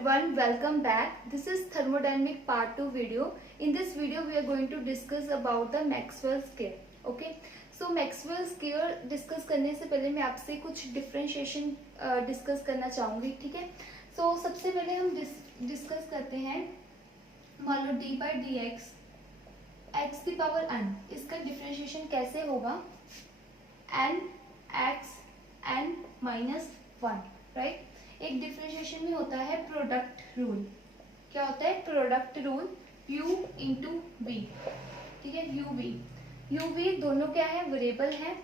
everyone, welcome back. This is thermodynamic part 2 video. In this video we are going to discuss about the Maxwell's scale. Okay, so Maxwell's scale discuss करने से पहले मैं आपसे कुछ differentiation discuss करना चाहूँगी, ठीक है. So सबसे पहले हम discuss करते हैं, मान लो d by dx x की power n, इसका differentiation कैसे होगा, n x n minus 1, right. एक डिफरेंशिएशन में होता है प्रोडक्ट रूल. क्या होता है product rule? u into v, ठीक है. u v दोनों क्या है, वेरिएबल है.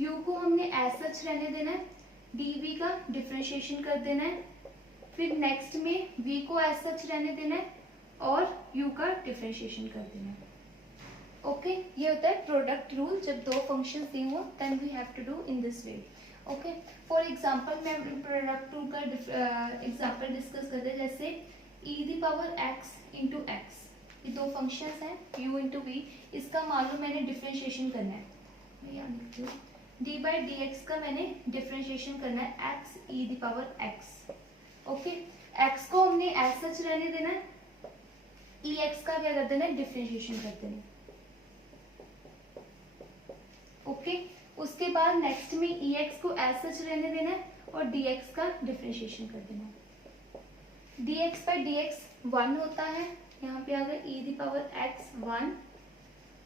u को हमने एज सच रहने देना है, dv का डिफरेंशिएशन कर देना है, फिर नेक्स्ट में v को एज सच रहने देना है और u का डिफरेंशिएशन कर देना है. ओके, ये होता है प्रोडक्ट रूल. जब दो फंक्शंस दिए हो then we have to do in this way. Okay, for example मैं प्रोडक्ट रूल का एग्जाम्पल डिस्कस करते हैं. जैसे e the power x into x, ये दो फंक्शंस हैं u इंटू वी. इसका मालूम मैंने डिफरेंशिएशन करना है, मैं यहाँ लिखती हूँ. d बाई डी एक्स का मैंने डिफरेंशिएशन करना है x e the power x. Okay, x को हमने एज सच रहने देना है, e x का क्या कर देना है, डिफरेंशिएशन कर देना है. ओके, उसके बाद नेक्स्ट में ex को एज सच रहने देना है और dx का डिफरेंशिएशन कर देना है. dx बाई dx 1 होता है, यहाँ पे आ गया e दी पावर x 1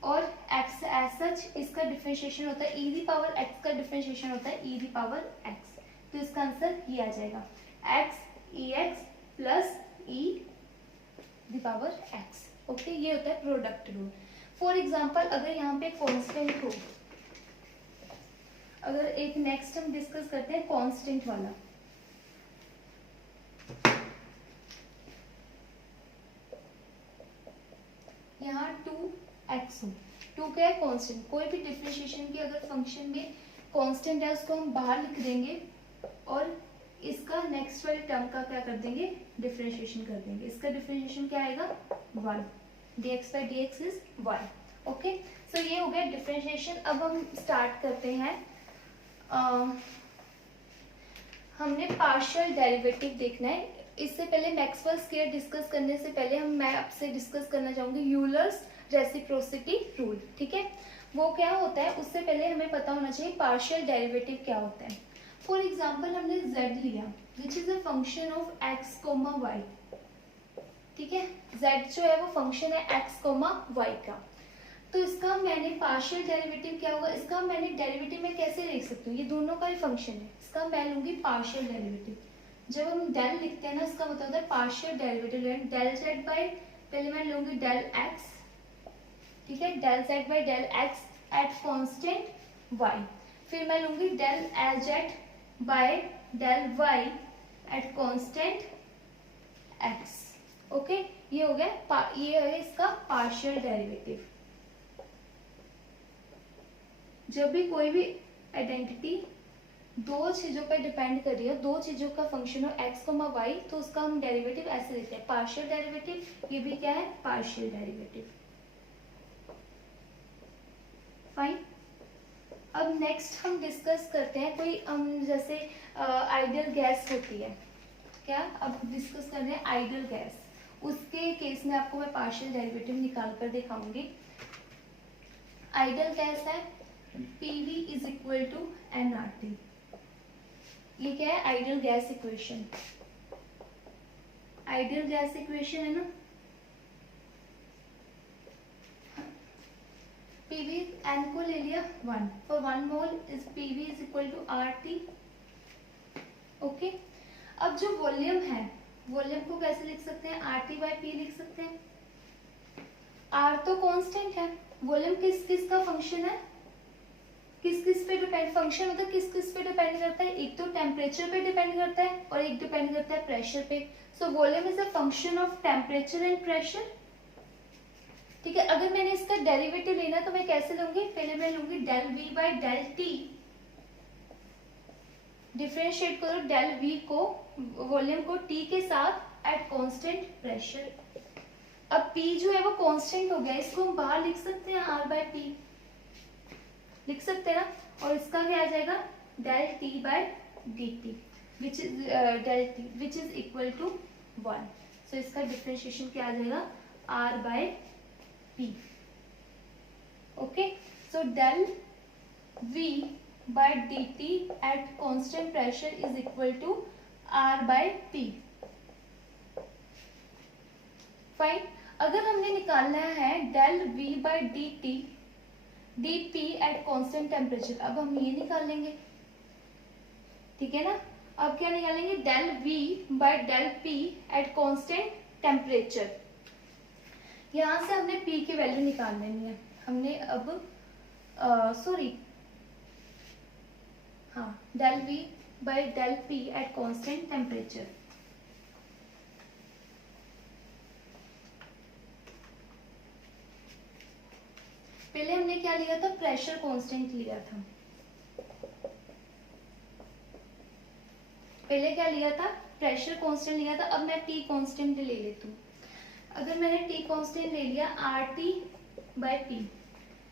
और x एज सच, इसका डिफरेंशिएशन होता है e दी पावर x का डिफरेंशिएशन होता है e दी पावर x. तो इसका आंसर ये आ जाएगा x ex plus e the power x. Okay, ये होता है प्रोडक्ट रूल. फॉर एग्जाम्पल अगर यहाँ पे कॉन्स्टेंट हो, अगर एक नेक्स्ट हम डिस्कस करते हैं कांस्टेंट वाला. यहाँ 2x हो, 2 क्या है, कांस्टेंट. कोई भी डिफरेंशिएशन की अगर फंक्शन में कांस्टेंट है उसको हम बाहर लिख देंगे और इसका नेक्स्ट वाले टर्म का क्या कर देंगे, डिफरेंशिएशन कर देंगे. इसका डिफरेंशिएशन क्या आएगा, 1. dx by dx is 1. Okay, so ये हो गया डिफरेंशिएशन. अब हम स्टार्ट करते हैं. हमने पार्शियल डेरिवेटिव देखना है. इससे पहले मैक्सवेल स्क्वायर डिस्कस करने से पहले मैं आपसे डिस्कस करना चाहूंगी यूलर्स रेसिप्रोसिटी रूल, ठीक है. वो क्या होता है, उससे पहले हमें पता होना चाहिए पार्शियल डेरिवेटिव क्या होता है. फॉर एग्जांपल हमने z लिया which is a function of x, y, ठीक है. z जो है वो फंक्शन है x, y का. तो इसका मैंने पार्शियल डेरिवेटिव क्या होगा, इसका मैंने डेरिवेटिव में कैसे लिख सकती हूँ, ये दोनों का ही फंक्शन है, इसका मैं लूंगी पार्शियल डेरिवेटिव. जब हम डेल लिखते हैं ना, इसका मतलब होता है partial derivative. Del z by, पहले मैं लूंगी डेल एक्स, ठीक है, del z by del x at constant y. फिर मैं लूंगी del z by del y at constant x. Okay, ये हो गया, ये है इसका पार्शियल डेरिवेटिव. जब भी कोई भी आइडेंटिटी दो चीजों पर डिपेंड कर रही है, दो चीजों का फंक्शन हो x, y, तो उसका हम डेरिवेटिव ऐसे लेते हैं, पार्शियल डेरिवेटिव. ये भी क्या है, पार्शियल डेरिवेटिव. फाइन. अब नेक्स्ट हम डिस्कस करते हैं कोई जैसे आइडियल गैस होती है क्या, अब डिस्कस कर रहे हैं आइडियल गैस. उसके केस में आपको मैं पार्शियल डेरिवेटिव निकाल कर दिखाऊंगी. आइडियल गैस है PV is equal to nRT. ये क्या है, ideal gas equation. Ideal gas equation है ना, PV n को ले लिया 1 for 1 mole is PV is equal to RT. Okay, अब जो वॉल्यूम है, वॉल्यूम को कैसे लिख सकते हैं, RT बाई P लिख सकते हैं. R तो कांस्टेंट है, वॉल्यूम किस किस का फंक्शन है, किस किस पे डिपेंड, फंक्शन मतलब किस किस पे डिपेंड करता है, एक तो टेम्परेचर पे डिपेंड करता है और एक डिपेंड करता है प्रेशर पे. So volume is a function of temperature and pressure, ठीक है. अगर मैंने इसका डेरिवेटिव लेना तो मैं कैसे लूंगी, पहले मैं लूंगी del we by del t. Differentiate करो डेल वी को, वॉल्यूम को t के साथ एट कांस्टेंट प्रेशर. अब p जो है वो कांस्टेंट हो गया, इसको हम बाहर लिख सकते हैं r बाई p, लिख सकते हैं ना. और इसका क्या आ जाएगा, del T by d t which is del t which is equal to 1। So इसका डिफरेंशिएशन क्या आ जाएगा, R by P। Okay, so del V by dt at constant pressure is equal to R by P। Fine. अगर हमने निकालना है del V by dt at constant temperature, अब हम ये निकाल लेंगे, ठीक है ना। अब क्या निकालेंगे, del V by del P at constant temperature. यहां से हमने P की वैल्यू निकाल लेनी है। हमने अब del V by del P at constant temperature. पहले हमने क्या लिया था, प्रेशर कांस्टेंट लिया था। पहले क्या लिया था, प्रेशर कांस्टेंट लिया था। अब मैं टी कांस्टेंट ले लेती हूँ। अगर मैंने टी कांस्टेंट ले लिया आर टी बाय पी,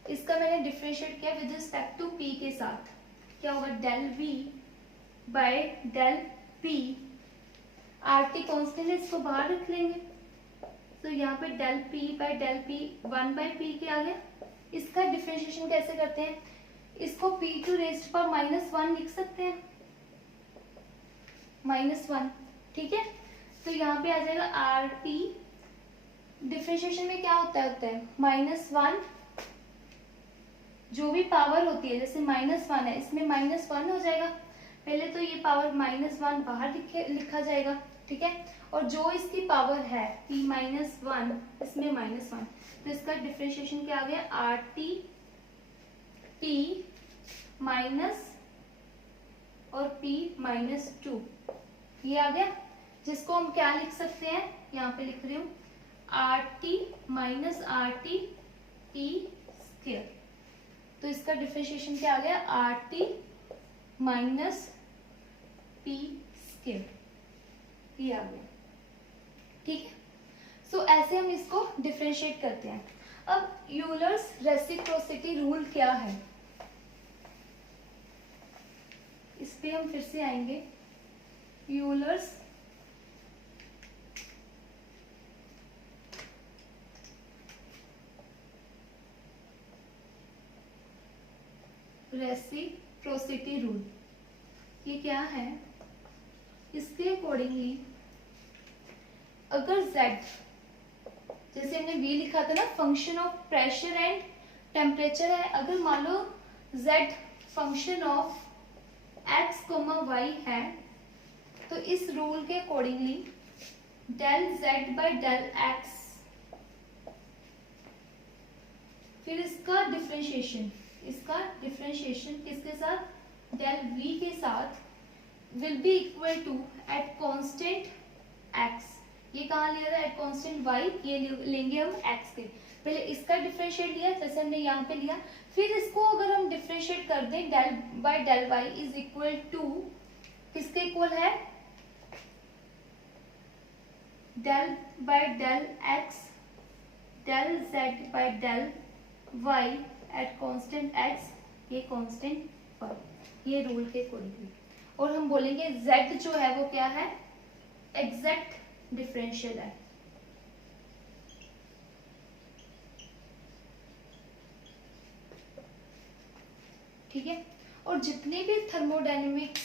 इसका मैंने डिफरेंशिएट किया विद रिस्पेक्ट टू पी के साथ, क्या होगा, del v by del p. R T constant है, इसको बाहर रख लेंगे, तो यहाँ पे del p by del p 1 by p के आ गया। इसका डिफरेंशिएशन कैसे करते हैं, इसको p टू रेस्ट पर -1 लिख सकते हैं, -1, ठीक है। तो यहाँ पे आ जाएगा आर टी, डिफरेंशिएशन में क्या होता है -1, जो भी पावर होती है, जैसे -1 है, इसमें -1 हो जाएगा। पहले तो ये पावर -1 बाहर लिखा जाएगा, ठीक है। और जो इसकी पावर है p -1, इसमें -1, तो इसका डिफरेंशिएशन क्या आ गया, आर टी p माइनस और p -2, ये आ गया। जिसको हम क्या लिख सकते हैं, यहाँ पे लिख रही हूँ R T minus R T P square. तो इसका डिफरेंशिएशन क्या आ गया, R T minus P square, ये आ गया, ठीक है। सो ऐसे हम इसको डिफरेंशिएट करते हैं। अब यूलर्स रेसिप्रोसिटी रूल क्या है, इस पे हम फिर से आएंगे। यूलर्स रेसिप्रोसिटी रूल, ये क्या है, इसके अकॉर्डिंगली अगर Z, जैसे हमने V लिखा था ना, function of pressure and temperature है, अगर मान लो Z function of x, y है, तो इस रूल के accordingly del Z by del x, फिर इसका डिफरेंशिएशन किसके साथ, डेल V के साथ will be equal to at constant x। ये कहाँ लिया था, एट कांस्टेंट y, ये लेंगे हम x के। पहले इसका डिफरेंशिएट लिया, जैसे हमने यहाँ पे लिया, फिर इसको अगर हम डिफरेंशिएट कर दें, del by del y is equal to किसके इक्वल है, del by del x del z by del y at constant x, ये कांस्टेंट y, ये रूल के अकॉर्डिंगली। और हम बोलेंगे z जो है वो क्या है, एग्जैक्ट डिफरेंशियल है, ठीक है। और जितनी भी थर्मोडायनेमिक्स,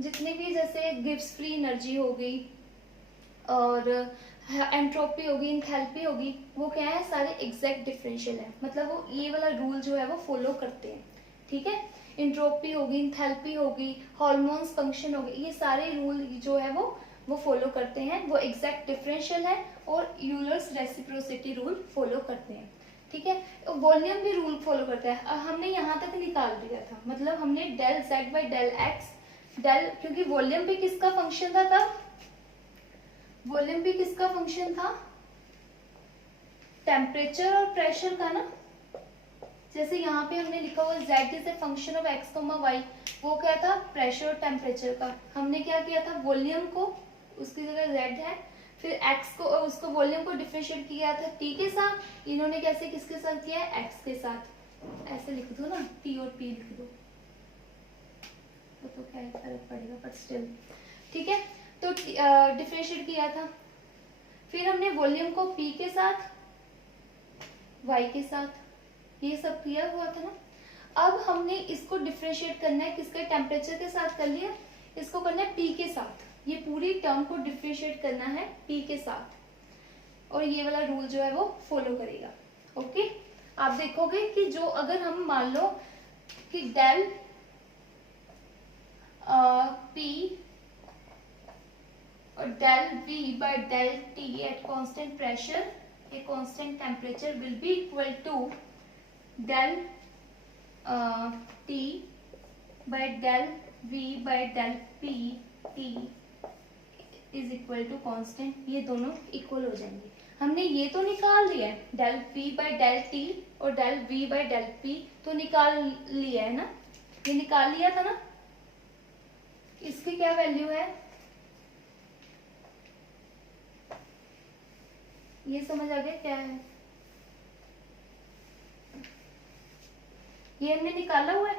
जितनी भी जैसे गिब्स फ्री एनर्जी हो गई और एंट्रोपी होगी, इंथैल्पी होगी, वो क्या है, सारे एग्जैक्ट डिफरेंशियल है, मतलब वो ये वाला रूल जो है वो फॉलो करते हैं, ठीक है। एंट्रोपी होगी, इंथैल्पी होगी, हार्मोन्स फंक्शन होगी, ये सारे रूल जो है वो फॉलो करते हैं, वो एग्जैक्ट डिफरेंशियल है और यूलर्स रेसिप्रोसिटी रूल फॉलो करते हैं, ठीक है। वॉल्यूम भी रूल फॉलो करता है। हमने यहाँ तक निकाल दिया था, मतलब हमने del Z by del x, del, क्योंकि वॉल्यूम भी किसका फंक्शन था तब, वॉल्यूम भी किसका फंक्शन था, टेम्परेचर और प्रेशर का ना। जैसे यहाँ पे हमने लिखा हुआ Z is a function of x, y, वो क्या था, प्रेशर और टेम्परेचर का। हमने क्या किया था, वॉल्यूम को उसकी जगह Z है, फिर x को, उसको वॉल्यूम को डिफरेंशिएट किया था t के साथ, इन्होंने कैसे किसके साथ किया है, x के साथ। ऐसे लिख दो ना, t और p लिख दो, तो क्या फर्क पड़ेगा, बट स्टिल, ठीक है। तो डिफरेंशिएट किया था, फिर हमने वॉल्यूम को P के साथ, Y के साथ, ये सब किया हुआ था ना। अब हमने इसको डिफरेंशिएट करना है किसके, टेम्परेचर के साथ कर लिया, इसको करना है P के साथ। ये पूरी टर्म को डिफरेंशिएट करना है P के साथ, और ये वाला रूल जो है वो फॉलो करेगा। ओके, आप देखोगे कि जो अगर हम मान लो कि डेल P और del V by del T at constant pressure, a constant temperature will be equal to del T by del V by del P T is equal to constant। ये दोनों इक्वल हो जाएंगे। हमने ये तो निकाल लिया है, del P by del T और del V by del P तो निकाल लिया है ना, ये निकाल लिया था ना। इसकी क्या वैल्यू है, ये समझ आ गया क्या है, ये हमने निकाला हुआ है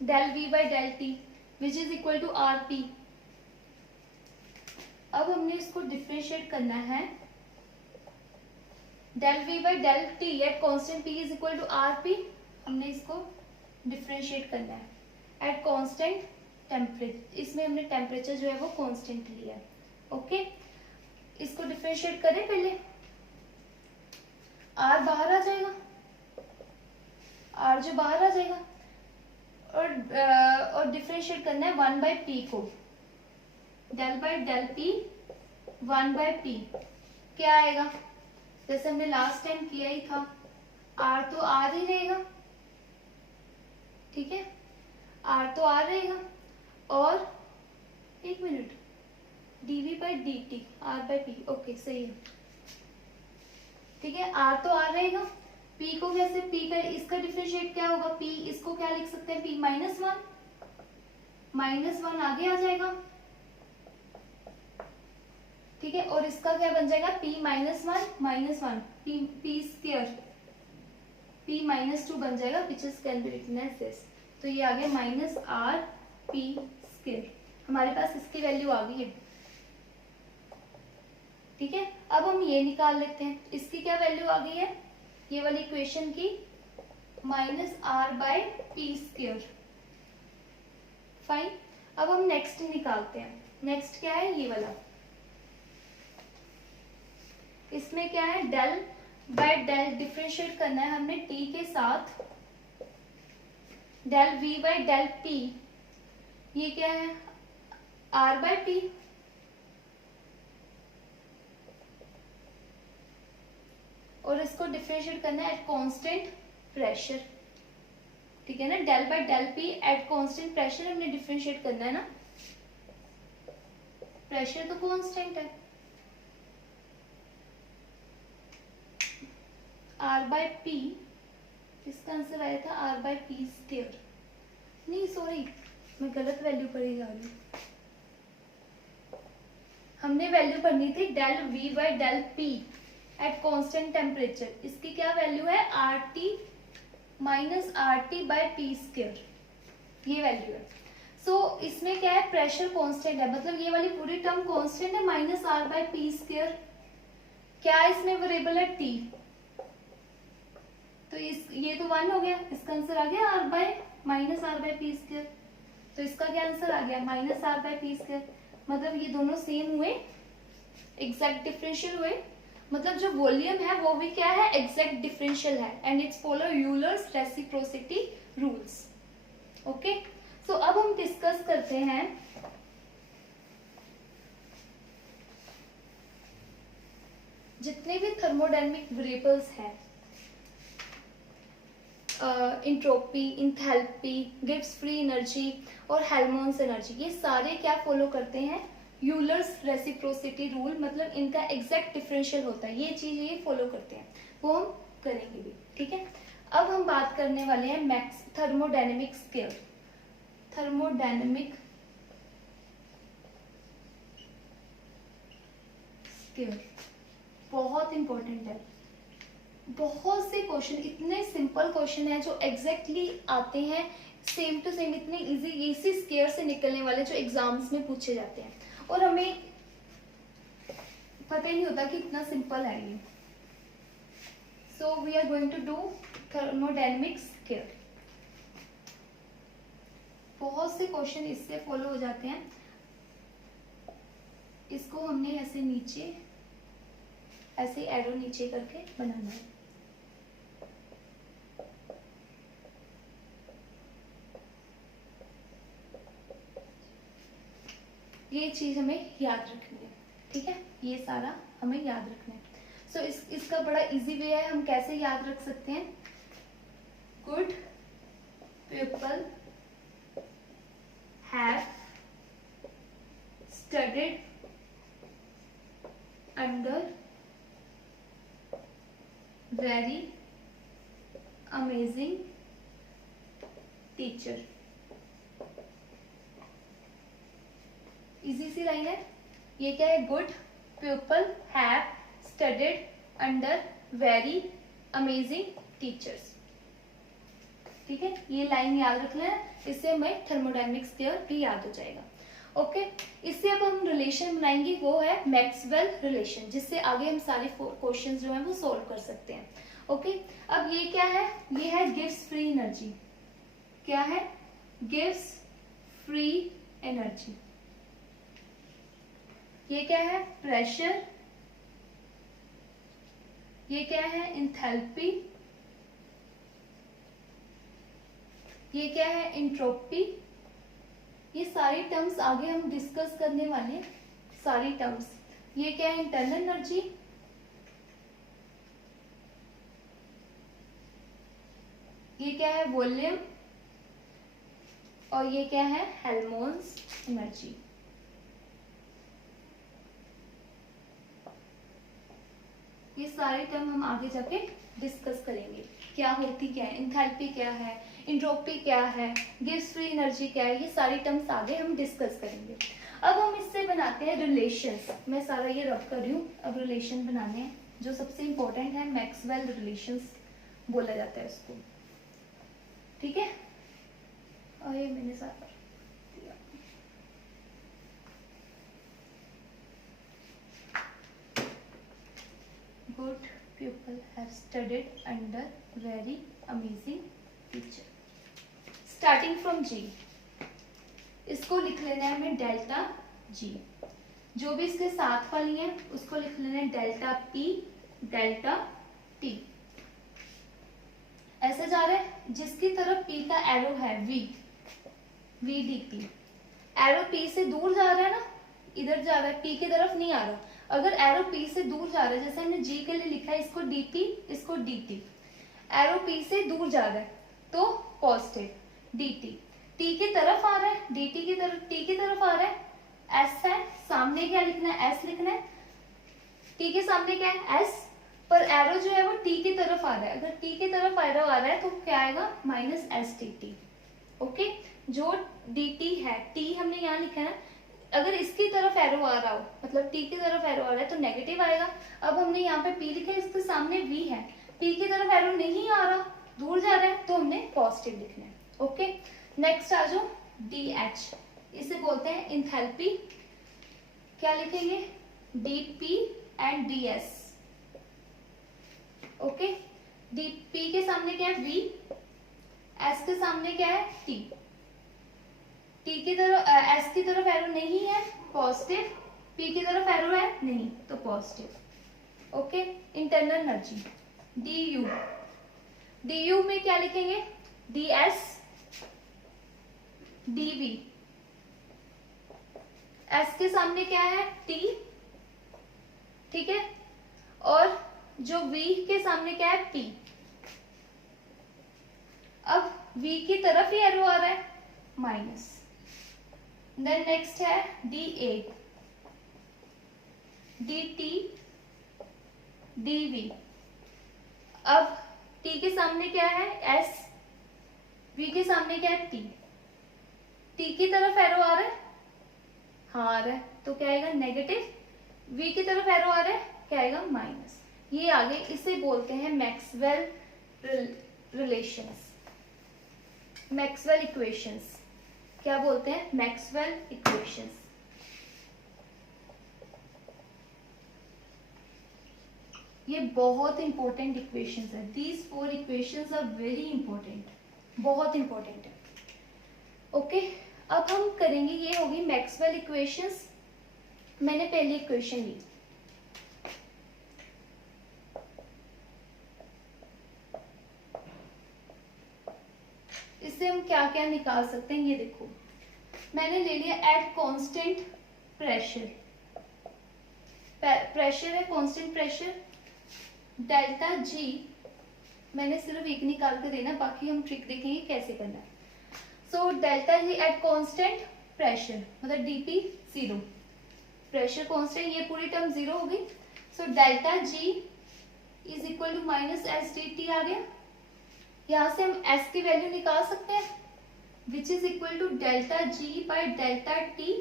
del V by del T which is equal to RP। अब हमने इसको डिफरेंशिएट करना है, del V by del T at constant P is equal to RP। हमने इसको डिफरेंशिएट करना है एट कांस्टेंट टेम्परेचर, इसमें हमने टेम्परेचर जो है वो कांस्टेंट लिया है। ओके, इसको डिफरेंशिएट करें पहले, R बाहर आ जाएगा, R जो बाहर आ जाएगा, और डिफरेंशिएट करना है 1 by P को, del by del P 1 by P। क्या आएगा, जैसे हमने लास्ट टाइम किया ही था, R तो R ही रहेगा, ठीक है, R तो R रहेगा, और एक minute, dV by dt R by P, okay सही है, ठीक है, R तो R रहेगा, P को कैसे, P का इसका डिफरेंशिएट क्या होगा, P इसको क्या लिख सकते हैं, P -1 आगे आ जाएगा, ठीक है, और इसका क्या बन जाएगा, P -1 P स्क्वायर P -2 बन जाएगा, which is can be written as this. तो ये आ गया -RP स्क्वायर, हमारे पास इसकी वैल्यू आ गई है, ठीक है। अब हम ये निकाल लेते हैं, इसकी क्या वैल्यू आ गई है, ये वाली इक्वेशन की -R/P स्क्वायर। फाइन, अब हम नेक्स्ट निकालते हैं, नेक्स्ट क्या है, ये वाला, इसमें क्या है, डेल बाय डेल डिफरेंशिएट करना है हमने T के साथ, del V by del P, ये क्या है, R/P, और इसको डिफरेंशिएट करना है एट कांस्टेंट प्रेशर, ठीक है ना, del by del P at constant pressure हमने डिफरेंशिएट करना है ना, प्रेशर तो कांस्टेंट है, R/P, इसका आंसर आया था R/P स्क्वायर, नहीं सॉरी मैं गलत वैल्यू पढ़ी जा रही हूँ, हमने वैल्यू पढ़नी थी del V by del P at constant temperature, इसकी क्या वैल्यू है, RT -RT by P square, ये वैल्यू है। सो इसमें क्या है, प्रेशर कांस्टेंट है, मतलब ये वाली पूरी टर्म कांस्टेंट है, -R/P स्क्वायर, क्या इसमें वेरिएबल है T, तो ये तो 1 हो गया, इसका आंसर आ गया -R/P स्क्वायर, तो इसका क्या आंसर आ गया, -R/P स्क्वायर, मतलब ये दोनों सेम हुए, एग्जैक्ट डिफरेंशियल हुए, मतलब जो वॉल्यूम है वो भी क्या है, एग्जैक्ट डिफरेंशियल है, and it's follow Euler's reciprocity rules. Okay, so अब हम डिस्कस करते हैं जितने भी थर्मोडायनेमिक वेरिएबल्स हैं, entropy, enthalpy, Gibbs free energy और हेल्महोल्ट्ज एनर्जी, ये सारे क्या फॉलो करते हैं, यूलर्स रेसिप्रोसिटी रूल, मतलब इनका एग्जैक्ट डिफरेंशियल होता है, ये चीज ये फॉलो करते हैं, वो हम करेंगे भी, ठीक है। अब हम बात करने वाले हैं max thermodynamic scale, thermodynamic scale बहुत इंपॉर्टेंट है, बहुत से क्वेश्चन, इतने सिंपल क्वेश्चन है जो एग्जैक्टली आते हैं, सेम टू सेम, इतने इजी स्केयर से निकलने वाले जो एग्जाम्स में पूछे जाते हैं, और हमें पता ही नहीं होता कि इतना सिंपल है ये। So we are going to do thermodynamic square. बहुत से क्वेश्चन इससे फॉलो हो जाते हैं। इसको हमने ऐसे नीचे, ऐसे एरो नीचे करके बनाना है। ये चीज हमें याद रखनी है, ठीक है, ये सारा हमें याद रखना है। सो इसका बड़ा इजी वे है, हम कैसे याद रख सकते हैं। Good people have studied under very amazing teacher. Easy सी लाइन है। ये क्या है, good people have studied under very amazing teachers. ठीक है, ये लाइन याद रखना है, इससे हमें थर्मोडायनेमिक स्केयर भी याद हो जाएगा। ओके, इससे अब हम रिलेशन बनाएंगे, वो है मैक्सवेल रिलेशन, जिससे आगे हम सारे क्वेश्चंस जो हैं वो सॉल्व कर सकते हैं। ओके, अब ये क्या है, ये है गिव्स फ्री एनर्जी। क्या है, गिव्स फ्री एनर्जी। ये क्या है, प्रेशर। ये क्या है, इंथैल्पी। ये क्या है, एंट्रोपी। ये सारी टर्म्स आगे हम डिस्कस करने वाले हैं, सारी टर्म्स। ये क्या है, इंटरनल एनर्जी। ये क्या है, वॉल्यूम। और ये क्या है, हेल्महोल्ट्ज एनर्जी। ये सारे टर्म हम आगे जाके डिस्कस करेंगे, क्या होती क्या है, इंथैल्पी क्या है, एंट्रोपी क्या है, गिव्स फ्री एनर्जी क्या है, ये सारी टर्म्स आगे हम डिस्कस करेंगे। अब हम इससे बनाते हैं रिलेशंस। मैं सारा ये रब कर रही हूँ, अब रिलेशन बनाने हैं, जो सबसे इंपॉर्टेंट है, मैक्सवेल रिलेशंस बोला जाता है उसको। ठीक है, और ये मैंने सारा good people have studied under very amazing teacher. Starting from G, इसको लिख लेना है हमें डेल्टा G। जो भी इसके साथ वाली है उसको लिख लेना है डेल्टा P, डेल्टा T। ऐसे जा रहा है, जिसकी तरफ P का एरो है V, VDP। एरो P से दूर जा रहा है ना, इधर जा रहा है, P की तरफ नहीं आ रहा। अगर एरो P से दूर जा रहा है, जैसे हमने G के लिए लिखा है, इसको DP, इसको DT। एरो P से दूर जा रहा है तो पॉजिटिव DT। T की तरफ आ रहा है, DT की तरफ, T की तरफ आ रहा है, S है, सामने क्या लिखना है, S लिखना है। T के सामने क्या है, S, पर एरो जो है वो T की तरफ आ रहा है। अगर T की तरफ एरो आ रहा है तो क्या आएगा, माइनस STT। ओके, जो DT है, T हमने यहाँ लिखा है, अगर इसकी तरफ एरो आ रहा हो, मतलब T की तरफ एरो आ रहा है तो नेगेटिव आएगा। अब हमने यहाँ पे P लिखा है, इसके सामने V है, P की तरफ एरो नहीं आ रहा, दूर जा रहा है, तो हमने पॉजिटिव लिखना है। ओके, नेक्स्ट आ जाओ DH, इसे बोलते हैं इंथैल्पी। क्या लिखेंगे, DP and DS। Okay, DP के सामने क्या है, V, S के सामने क्या है, T। T की तरफ, S की तरफ एरो नहीं है, पॉजिटिव। P की तरफ एरो है, नहीं, तो positive. Okay, internal energy DU। DU में क्या लिखेंगे, DS, DV। S के सामने क्या है, T, ठीक है, और जो V के सामने क्या है, P। अब V की तरफ ही एरो आ रहा है, माइनस। देन नेक्स्ट है DA, DT, DV। अब T के सामने क्या है, S, V के सामने क्या है, T। T की तरफ एरो आ रहा है, हाँ आ रहा है, तो क्या आएगा, नेगेटिव। V की तरफ एरो आ रहा है, क्या आएगा, माइनस। ये आगे, इसे बोलते हैं मैक्सवेल रिलेशंस, मैक्सवेल इक्वेशंस। क्या बोलते हैं, मैक्सवेल इक्वेशंस। ये बहुत इंपॉर्टेंट इक्वेशंस है, these 4 equations are very important, बहुत इंपॉर्टेंट है। ओके, अब हम करेंगे, ये होगी मैक्सवेल इक्वेशंस। मैंने पहली इक्वेशन ली, इससे हम क्या क्या निकाल सकते हैं, ये देखो मैंने ले लिया एट कांस्टेंट प्रेशर, प्रेशर है कांस्टेंट प्रेशर, डेल्टा जी, मैंने सिर्फ एक निकाल के देना, बाकी हम ट्रिक देखेंगे कैसे करना है। So delta g at constant pressure मतलब डीपी 0, प्रेशर कांस्टेंट, ये पूरी टर्म 0 हो गई। So delta g is equal to minus S D t आ गया। यहां से हम एस की वैल्यू निकाल सकते हैं, which is equal to delta G by delta T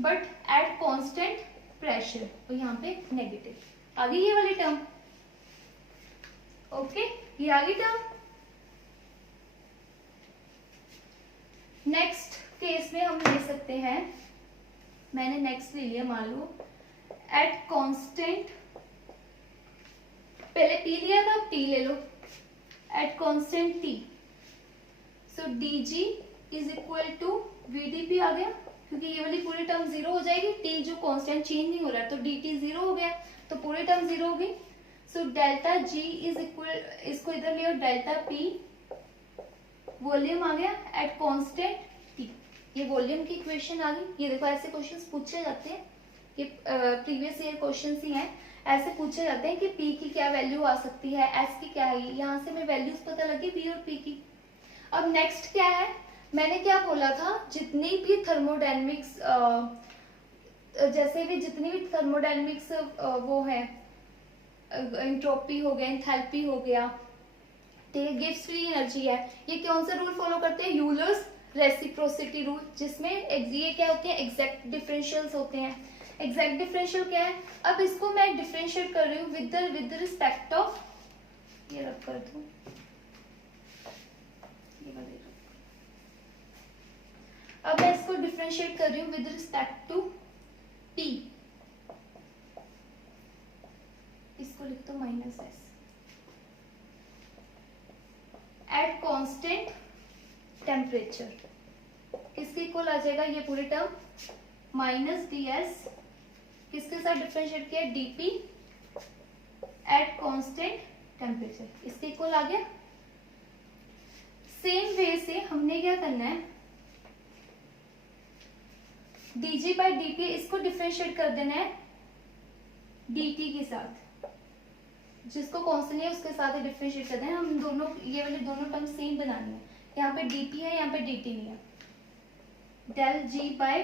but at constant pressure, और यहाँ पे नेगेटिव आ गई ये वाली टर्म। ओके, ये आ गई टर्म। नेक्स्ट केस में हम ले सकते हैं, मैंने नेक्स्ट ले लिया, मान लो एट कांस्टेंट, पहले टी लिया था, अब टी ले लो, at constant t. So d g is equal to v d p आ गया, क्योंकि ये वाली पूरी टर्म 0 हो जाएगी, टी जो कांस्टेंट चेंज नहीं हो रहा है, तो डी टी 0 हो गया, तो पूरी टर्म 0 हो गई। So delta g is equal, इसको इधर ले, डेल्टा पी वॉल्यूम आ गया एट कांस्टेंट टी, ये वॉल्यूम की इक्वेशन आ गई। ये देखो ऐसे क्वेश्चंस पूछे जाते हैं, ये प्रीवियस ईयर क्वेश्चंस ही हैं, ऐसे पूछे जाते हैं कि पी की क्या वैल्यू आ सकती है, एस की क्या है, यहाँ से हमें वैल्यूज पता लगी पी और पी की। अब नेक्स्ट क्या है, मैंने क्या बोला था, जितनी भी थर्मोडायनेमिक्स जैसे भी जितनी भी थर्मोडायनेमिक्स वो है, एंट्रोपी हो गया, एंथैल्पी हो गया, ठीक है, गिव्स फ्री एनर्जी है, ये कौन सा रूल फॉलो करते हैं, यूलर्स रेसिप्रोसिटी रूल, जिसमें ये क्या होते हैं, एग्जैक्ट डिफरेंशियल्स होते हैं। एग्जैक्ट डिफरेंशियल क्या है, अब इसको मैं डिफरेंशिएट कर रही हूँ विद रिस्पेक्ट ऑफ, ये रख कर दूं, ये वाले अब मैं इसको डिफरेंशिएट कर रही हूँ विद रिस्पेक्ट टू P, इसको लिख दो minus S, at constant temperature, किसके इक्वल आ जाएगा ये पूरी टर्म, माइनस डी एस, किसके साथ डिफरेंशिएट किया, डीपी एट कांस्टेंट टेम्परेचर, इसके इक्वल आ गया। सेम वे से हमने क्या करना है, dg बाई dt, इसको डिफरेंशिएट कर देना है dt के साथ, जिसको कांस्टेंट है उसके साथ डिफरेंशिएट कर देना है। हम दोनों, ये वाले दोनों टर्म सेम बनानी है, यहाँ पे dt है, यहाँ पे dt नहीं है। Del g by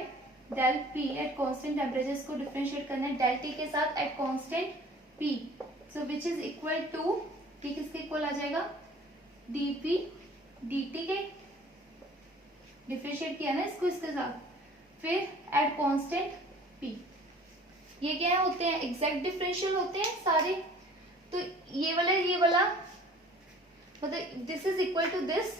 del p at constant temperature, इसको डिफरेंशिएट करना है डेल t के साथ at constant p, so which is equal to, p किसके इक्वल आ जाएगा, dp dt के, डिफरेंशिएट किया ना इसको इसके साथ, फिर एट कांस्टेंट p, ये क्या होते हैं, एग्जैक्ट डिफरेंशियल होते हैं सारे, तो ये वाला मतलब this is equal to this,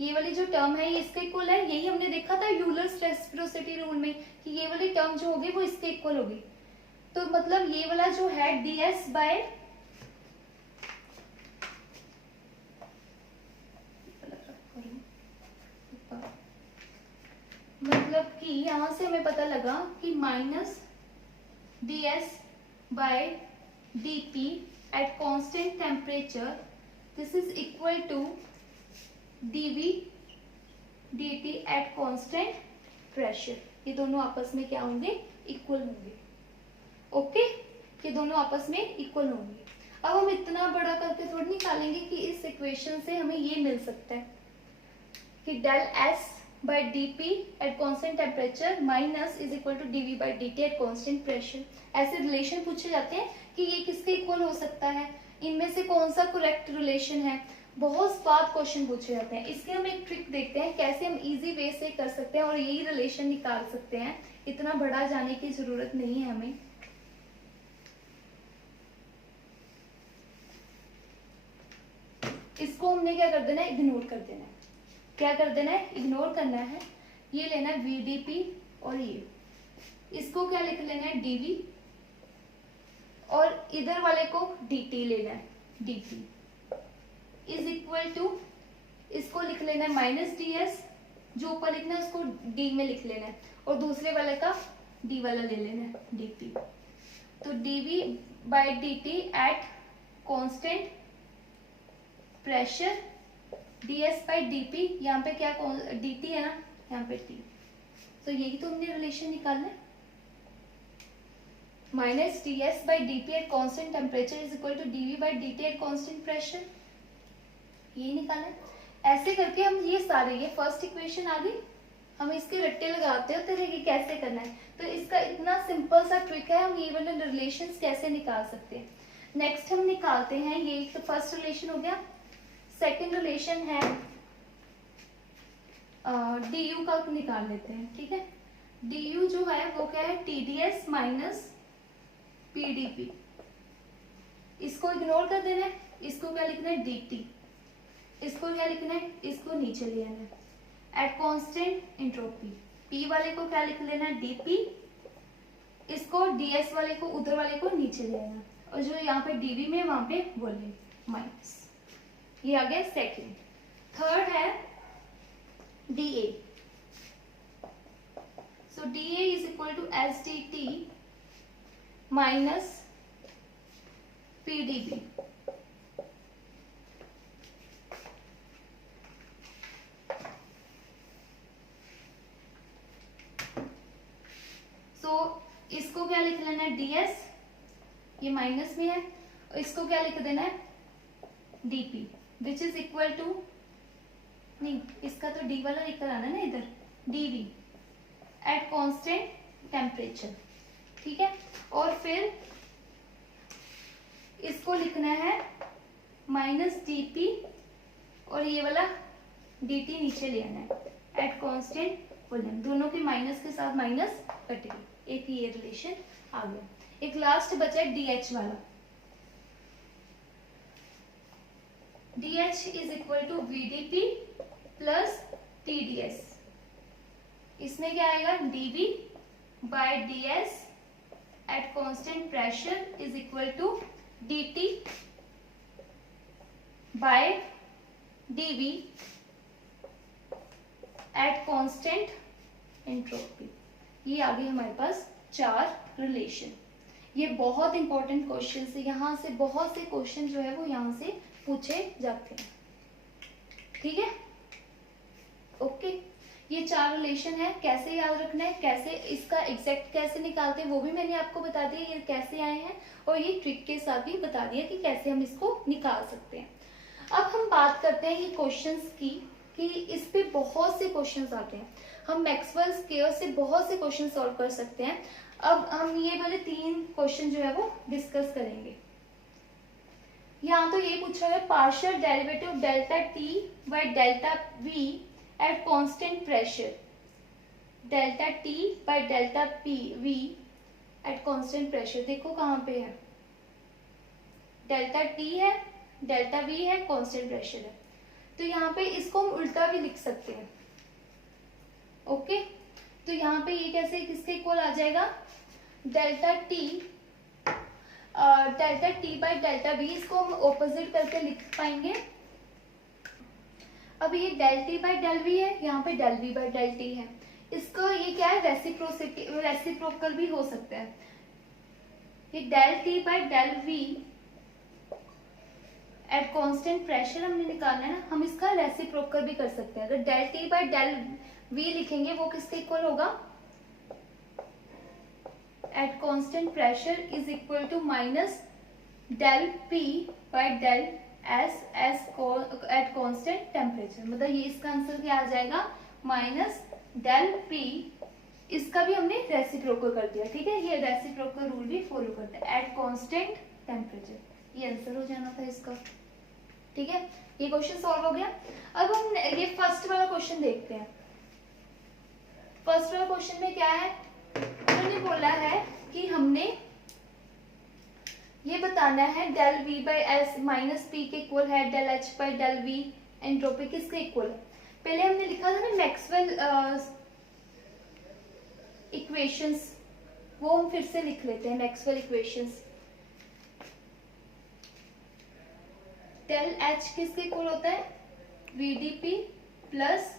ये वाली जो टर्म है ये इसके इक्वल है, यही हमने देखा था यूलर्स रेसिप्रोसिटी रूल में कि ये वाली टर्म जो होगी वो इसके इक्वल होगी। तो मतलब ये वाला जो है ds बाय, मतलब कि यहां से हमें पता लगा कि minus D S by D P at constant temperature, this is equal to D V D T at constant pressure, ये दोनों आपस में क्या होंगे, इक्वल होंगे। ओके, ये दोनों आपस में इक्वल होंगे। अब हम इतना बड़ा करके थोड़ी निकालेंगे कि इस इक्वेशन से हमें ये मिल सकता है कि del S by dp at constant temperature minus is equal to dv by dt at constant pressure, ऐसे रिलेशन पूछे जाते हैं कि ये किसके इक्वल हो सकता है, इनमें से कौन सा करेक्ट रिलेशन है, बहुत बार क्वेश्चन पूछे जाते हैं। इसके हम एक ट्रिक देखते हैं कैसे हम इजी वे से कर सकते हैं और यही रिलेशन निकाल सकते हैं, इतना बड़ा जाने की जरूरत नहीं है हमें। इसको हमने क्या कर देना है, इग्नोर कर देना है, क्या कर देना है, इग्नोर करना है। ये लेना है VDP और ये, इसको क्या लिख लेना है, DV और इधर वाले को dt लेना है, dt इज इक्वल टू, इसको लिख लेना है माइनस ds, जो ऊपर लिखना है उसको d में लिख लेना है, और दूसरे वाले का d वाला ले लेना है, dt। तो dv by dt at constant pressure, ds by dp, यहाँ पे क्या dt है ना, यहाँ पे t, तो यही तो हमने रिलेशन निकालना है। Minus ds by dt at constant temperature is equal to dv by dt at constant pressure, ये निकालना है। ऐसे करके हम ये सारे, ये फर्स्ट इक्वेशन आ गई, हम इसके रट्टे लगाते होते थे कि कैसे करना है। तो इसका इतना सिंपल सा ट्रिक है, हम ये वाले रिलेशंस कैसे निकाल सकते हैं। नेक्स्ट हम निकालते हैं, ये तो फर्स्ट रिलेशन हो गया। सेकंड रिलेशन है du का निकाल लेते हैं, ठीक है। du जो है वो क्या है, tds माइनस pdp, इसको इग्नोर कर देना है, इसको क्या लिखना है dt, इसको क्या लिखना है, इसको नीचे ले आना है एट कांस्टेंट एंट्रोपी, p वाले को क्या लिख लेना है dp, इसको ds वाले को उधर वाले को नीचे ले आना, और जो यहाँ पे dv में वहां पे बोले माइनस, ये आ गया सेकेंड। थर्ड है dA, so dA is equal to SDT minus PDB, so इसको क्या लिख लेना है ds, ये माइनस में है, और इसको क्या लिख देना है dp, which is equal to, नहीं इसका तो d वाला लिख कर आना ना इधर, dv एट कांस्टेंट टेम्परेचर, ठीक है। और फिर इसको लिखना है माइनस dp, और ये वाला dt नीचे ले आना है एट कांस्टेंट वॉल्यूम, दोनों के माइनस के साथ माइनस कट गई, एक ये रिलेशन आ गया। एक लास्ट बचा है dh वाला, dh is equal to vdp plus tds, इसमें क्या आएगा dv by ds at constant pressure is equal to dt by dv at constant entropy. ये आ गई हमारे पास चार रिलेशन। ये बहुत इंपॉर्टेंट क्वेश्चन है, यहाँ से बहुत से क्वेश्चन जो है वो यहाँ से पूछे जाते हैं, ठीक है। ओके, ये चार रिलेशन है, कैसे याद रखना है, कैसे इसका एग्जैक्ट कैसे निकालते हैं वो भी मैंने आपको बता दिया, ये कैसे आए हैं, और ये ट्रिक के साथ भी बता दिया कि कैसे हम इसको निकाल सकते हैं। अब हम बात करते हैं ये क्वेश्चंस की, कि इस पे बहुत से क्वेश्चंस आते हैं, हम मैक्सवेल स्क्वायर से बहुत से क्वेश्चन सॉल्व कर सकते हैं। अब हम ये वाले तीन क्वेश्चन जो है वो डिस्कस करेंगे। यहाँ तो ये पूछा है partial derivative delta T by delta we at constant pressure, delta T by delta P V at constant pressure. देखो कहाँ पे है, डेल्टा टी है, डेल्टा वी है, कांस्टेंट प्रेशर है। तो यहाँ पे इसको हम उल्टा भी लिख सकते हैं। ओके, तो यहाँ पे ये कैसे किसके इक्वल आ जाएगा, delta T by delta B, इसको हम ऑपोजिट करके लिख पाएंगे। अब ये del T by del V है, यहाँ पे del we by del T है, इसका ये क्या है रेसिप्रोकल भी हो सकता है। ये del T by del V at constant pressure हमने निकालना है ना, हम इसका रेसिप्रोकल भी कर सकते हैं। अगर del T by del V लिखेंगे वो किसके इक्वल होगा, at constant pressure is equal to minus del P by del S at constant temperature. मतलब ये इसका आंसर क्या आ जाएगा, माइनस डेल पी, इसका भी हमने रेसिप्रोकल कर दिया, ठीक है। ये रेसिप्रोकल रूल भी फॉलो करते हैं एट कांस्टेंट टेम्परेचर, ये आंसर हो जाना था इसका, ठीक है। ये क्वेश्चन सॉल्व हो गया। अब हम ये फर्स्ट वाला क्वेश्चन देखते हैं। फर्स्ट वाला क्वेश्चन में क्या है, उन्होंने बोला है कि हमने ये बताना है del v by S minus P के इक्वल है del H by del V, entropy किसके इक्वल है। पहले हमने लिखा था ना मैक्सवेल इक्वेशंस, वो हम फिर से लिख लेते हैं। मैक्सवेल इक्वेशंस डेल एच किसके इक्वल होता है, वीडीपी प्लस,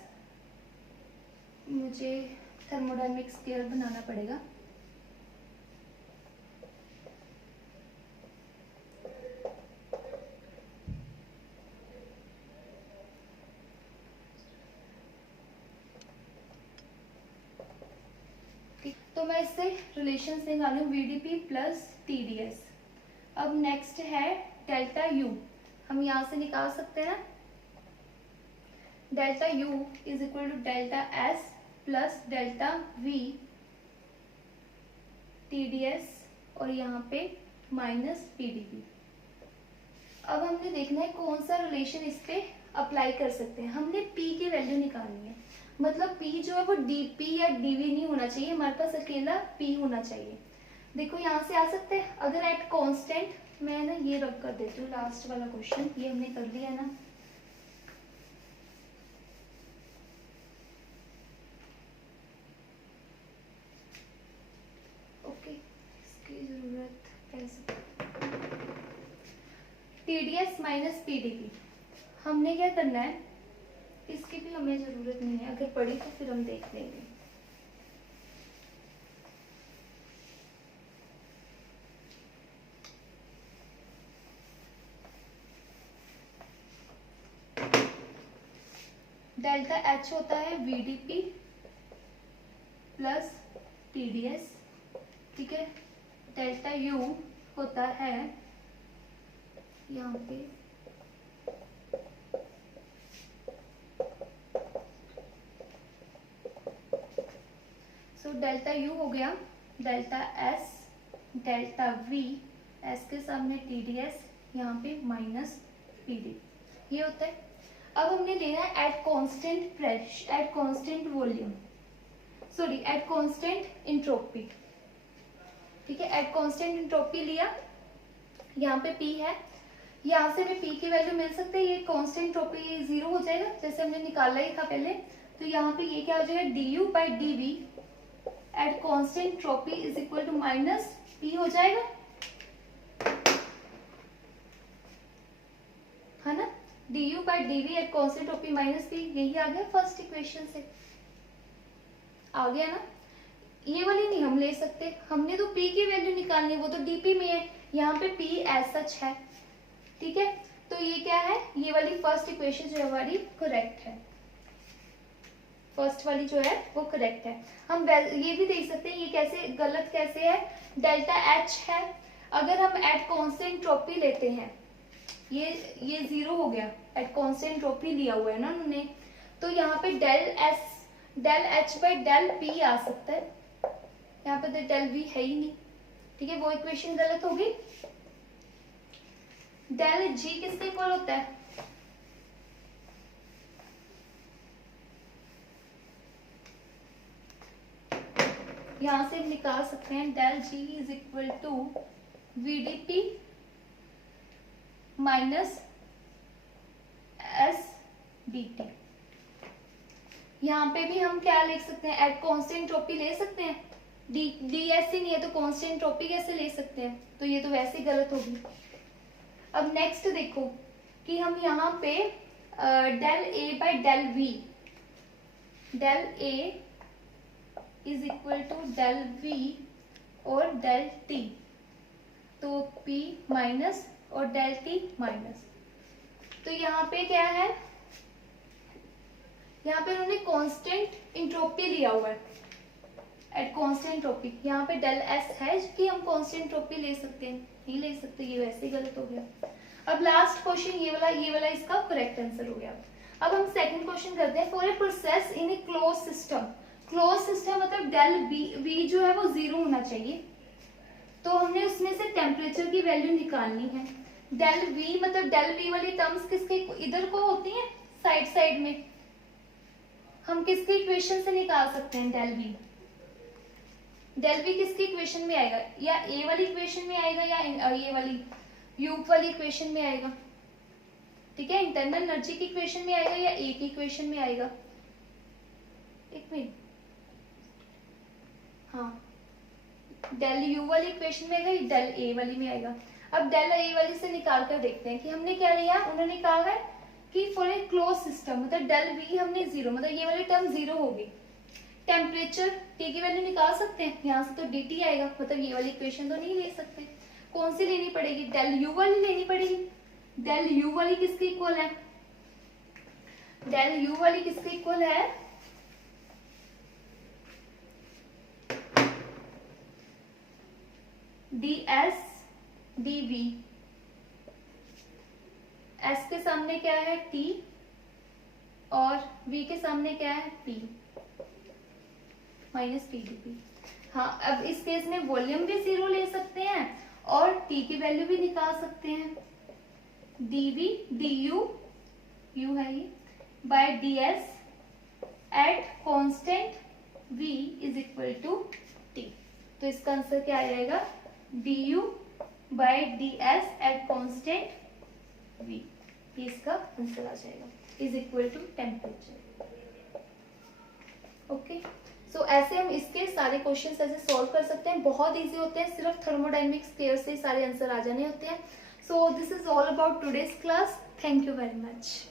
मुझे थर्मोडायनेमिक स्केयर बनाना पड़ेगा, तो मैं इससे रिलेशन से निकालू वीडीपी प्लस टीडीएस। अब नेक्स्ट है डेल्टा यू, हम यहां से निकाल सकते हैं, delta U is equal to delta S plus delta V TDS और यहाँ पे माइनस पीडीपी। अब हमने देखना है कौन सा रिलेशन इस पे अप्लाई कर सकते हैं। हमने पी की वैल्यू निकालनी है, मतलब पी जो है वो डीपी या डीवी नहीं होना चाहिए, हमारे पास अकेला पी होना चाहिए। देखो यहाँ से आ सकते हैं, अगर एट कांस्टेंट, मैं ना ये रब कर देती हूँ लास्ट वाला क्वेश्चन, ये हमने कर लिया ना, ओके, इसकी जरूरत कैसे, टीडीएस माइनस पीडीपी, हमने क्या करना है, इसकी भी हमें जरूरत नहीं है, अगर पड़ी तो फिर हम देख लेंगे। डेल्टा एच होता है वीडीपी प्लस टीडीएस, ठीक है। डेल्टा यू होता है यहाँ पे डेल्टा यू हो गया, delta S, delta we, S के सामने टीडीएस, यहाँ पे माइनस पीडी, ये होता है। अब हमने लेना है eight constant pressure, at constant volume, sorry eight constant entropy, ठीक है। एट कांस्टेंट इंट्रोपी लिया, यहाँ पे पी है, यहाँ से भी पी की वैल्यू मिल सकती है, ये कांस्टेंट इंट्रोपी जीरो हो जाएगा जैसे हमने निकाला ही था पहले, तो यहाँ पे ये क्या हो जाएगा, D U by D V at constant entropy is equal to minus P हो जाएगा, है ना। D U by D V at constant entropy minus P, यही आ गया फर्स्ट इक्वेशन से, आ गया ना। ये वाली नहीं हम ले सकते, हमने तो पी की वैल्यू निकालनी है, वो तो डीपी में है, यहाँ पे पी एज सच है, ठीक है। तो ये क्या है, ये वाली फर्स्ट इक्वेशन जो है हमारी करेक्ट है, फर्स्ट वाली जो है वो करेक्ट है। हम ये भी देख सकते हैं ये कैसे गलत कैसे है, डेल्टा एच है, अगर हम एट कांस्टेंट एंट्रोपी लेते हैं, ये जीरो हो गया, एट कांस्टेंट एंट्रोपी लिया हुआ है ना उन्होंने, तो यहाँ पे del H by del p आ सकता है, यहाँ पे डेल वी है ही नहीं, ठीक है, वो इक्वेशन गलत होगी। डेल जी किसके इक्वल होता है, यहां से निकाल सकते हैं, del G is equal to VDP minus S D T. यहाँ पे भी हम क्या लिख सकते हैं, एट कांस्टेंट एंट्रोपी ले सकते हैं, डी एस ही नहीं है तो कांस्टेंट एंट्रोपी कैसे ले सकते हैं, तो ये तो वैसे ही गलत होगी। अब नेक्स्ट देखो कि हम यहाँ पे del A by del V, del A is equal to del V और डेल टी, तो P माइनस और डेल टी माइनस, तो यहाँ पे क्या है, यहाँ पे उन्होंने कांस्टेंट इंट्रोपी लिया हुआ है, एट कांस्टेंट इंट्रोपी, यहाँ पे डेल एस है कि हम कांस्टेंट इंट्रोपी ले सकते हैं, नहीं ले सकते, ये वैसे ही गलत हो गया। अब लास्ट क्वेश्चन ये वाला इसका करेक्ट आंसर हो गया। अब हम सेकंड क्वेश्चन करते हैं, for a process in A close system, close system मतलब डेल वी जो है वो जीरो होना चाहिए, तो हमने उसमें से टेम्परेचर की वैल्यू निकालनी है। डेल वी मतलब डेल वी वाली टर्म्स किसके इधर को होती हैं, साइड में, हम किसके इक्वेशन से निकाल सकते हैं, डेल वी किसकी इक्वेशन में आएगा, या ए वाली इक्वेशन में आएगा या ये वाली यूप वाली इक्वेशन में आएगा, ठीक है, इंटरनल एनर्जी की इक्वेशन में आएगा या ए की इक्वेशन में आएगा, एक मिनट, हाँ, डेल यू वाली इक्वेशन में आएगा या डेल ए वाली में आएगा। अब डेल ए वाली से निकाल कर देखते हैं कि हमने क्या लिया। उन्होंने कहा है कि फॉर ए क्लोज सिस्टम, मतलब डेल वी हमने जीरो, मतलब ये वाली टर्म जीरो होगी। टेम्परेचर टी की वैल्यू निकाल सकते हैं, यहाँ से तो डी टी आएगा, मतलब ये वाली इक्वेशन तो नहीं ले सकते। कौन सी लेनी पड़ेगी, डेल यू वाली लेनी पड़ेगी। डेल यू वाली किसके इक्वल है, डेल यू वाली किसके इक्वल है, D S D V. S के सामने क्या है टी और v के सामने क्या है p minus T D P. हाँ, अब इस केस में वॉल्यूम भी जीरो ले सकते हैं और t की वैल्यू भी निकाल सकते हैं। dv du u है ये by ds at constant v is equal to t। तो इसका आंसर क्या आएगा, du by ds at constant v, ये इसका आंसर आ जाएगा, is equal to temperature. Okay, so ऐसे हम इसके सारे क्वेश्चंस ऐसे सॉल्व कर सकते हैं, बहुत इजी होते हैं, सिर्फ थर्मोडायनेमिक्स स्केयर से सारे आंसर आ जाने होते हैं। So this is all about today's class, thank you very much.